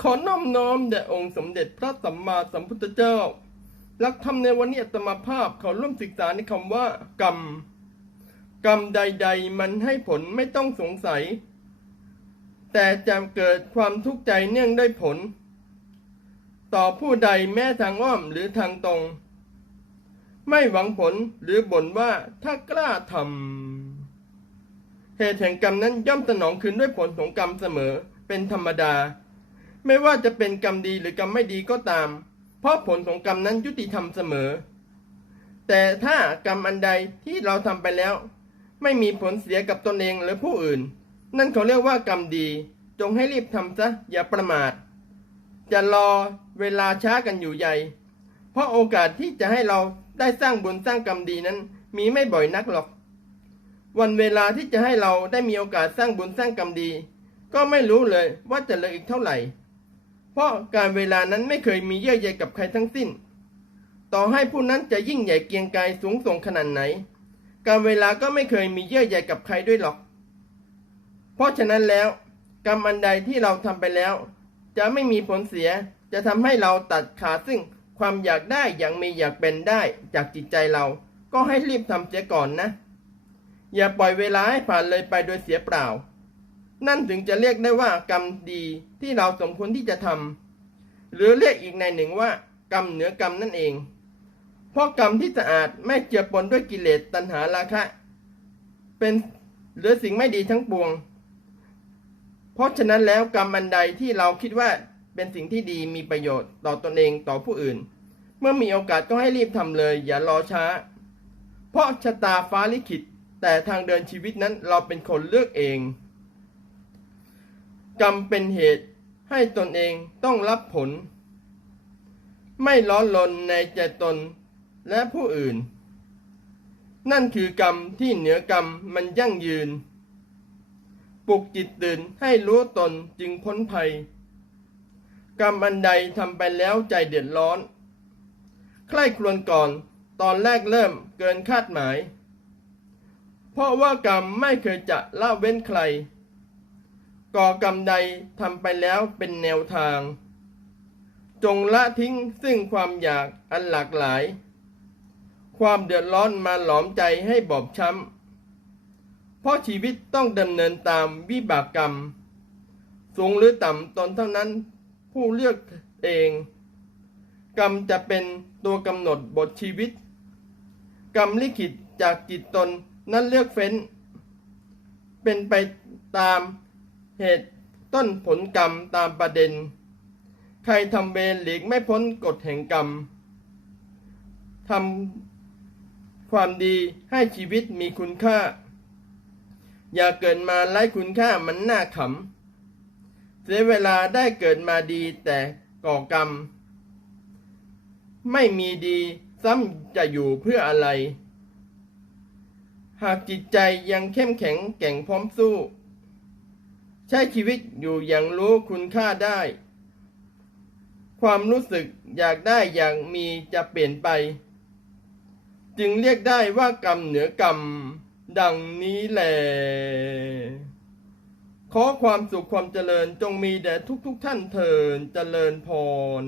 ขอน้อมน้อมแด่องค์สมเด็จพระสัมมาสัมพุทธเจ้า หลักธรรมในวันนี้อาตมาภาพขอร่วมศึกษาในคำว่า กรรม กรรมใด ๆ มันให้ผลไม่ต้องสงสัย แต่จะเกิดความทุกข์ใจเนื่องด้วยผล ต่อผู้ใดแม้ทางอ้อมหรือทางตรง ไม่หวังผลหรือบ่นว่าถ้ากล้าทำเหตุแห่งกรรมนั้นย่อมสนองคืนด้วยผลของกรรมเสมอเป็นธรรมดา ไม่ว่าจะเป็นกรรมดีหรือกรรมไม่ดีก็ตาม เพราะผลของกรรมนั้นยุติธรรมเสมอ แต่ถ้ากรรมอันใดที่เราทำไปแล้ว ไม่มีผลเสียกับตนเองหรือผู้อื่น นั่นเขาเรียกว่ากรรมดี จงให้รีบทำซะอย่าประมาท จะรอเวลาช้ากันอยู่ใหญ่ เพราะโอกาสที่จะให้เราได้สร้างบุญสร้างกรรมดีนั้น มีไม่บ่อยนักหรอก วันเวลาที่จะให้เราได้มีโอกาสสร้างบุญสร้างกรรมดี ก็ไม่รู้เลยว่าจะเหลืออีกเท่าไหร่ เพราะการเวลานั้นไม่เคยมีเยื่อใยกับใครทั้งสิ้น ต่อให้ผู้นั้นจะยิ่งใหญ่เกียงไกรสูงส่งขนาดไหน การเวลาก็ไม่เคยมีเยื่อใยกับใครด้วยหรอก เพราะฉะนั้นแล้ว กรรมอันใดที่เราทำไปแล้ว จะไม่มีผลเสียจะทำให้เราตัดขาดซึ่งความอยากได้อย่างมีอยากเป็นได้จากจิตใจเรา ก็ให้รีบทำเสียก่อนนะ อย่าปล่อยเวลาให้ผ่านเลยไปโดยเสียเปล่า นั่นถึงจะเรียกได้ว่ากรรมดีที่เราสมควรที่จะทำหรือเรียกอีกในหนึ่งว่า กรรมเหนือกรรมนั่นเอง เพราะกรรมที่สะอาดไม่เจือปนด้วยกิเลสตัณหาราคะ เป็นหรือสิ่งไม่ดีทั้งปวง เพราะฉะนั้นแล้วกรรมอันใดที่เราคิดว่าเป็นสิ่งที่ดีมีประโยชน์ต่อตนเองต่อผู้อื่น เมื่อมีโอกาสก็ให้รีบทำเลย อย่ารอช้า เพราะชะตาฟ้าลิขิตแต่ทางเดินชีวิตนั้นเราเป็นคนเลือกเอง กรรมเป็นเหตุให้ตนเองต้องรับผล ไม่ร้อนรนในใจตนและผู้อื่น นั่นคือกรรมที่เหนือกรรมมันยั่งยืน ปลุกจิตตื่นให้รู้ตนจึงพ้นภัย กรรมอันใดทำไปแล้วใจเดือดร้อน ใคร่ครวญก่อนตอนแรกเริ่มเกินคาดหมาย เพราะว่ากรรมไม่เคยจะละเว้นใคร ก่อกรรมใดทำไปแล้วเป็นแนวทาง จงละทิ้งซึ่งความอยากอันหลากหลาย ความเดือดร้อนมาหลอมใจให้บอบช้ำ เพราะชีวิตต้องดำเนินตามวิบากกรรม สูงหรือต่ำตนเท่านั้นผู้เลือกเอง กรรมจะเป็นตัวกำหนดบทชีวิต กรรมลิขิตจากจิตตนนั้นเลือกเฟ้น เป็นไปตาม เหตุต้นผลกรรมตามประเด็น ใครทำเวรหลีกไม่พ้นกฎแห่งกรรมทำความดีให้ชีวิตมีคุณค่า อย่าเกิดมาไร้คุณค่ามันน่าขำเสียเวลาได้เกิดมาดีแต่ก่อกรรม ไม่มีดีซ้ำจะอยู่เพื่ออะไร หากจิตใจยังเข้มแข็งแก่งพร้อมสู้ ใช้ชีวิตอยู่อย่างรู้คุณค่าได้ ความรู้สึกอยากได้อย่างมีจะเปลี่ยนไป จึงเรียกได้ว่ากรรมเหนือกรรม ดังนี้แหละขอความสุขความเจริญจงมีแด่ทุกๆทท่านเถินเจริญพร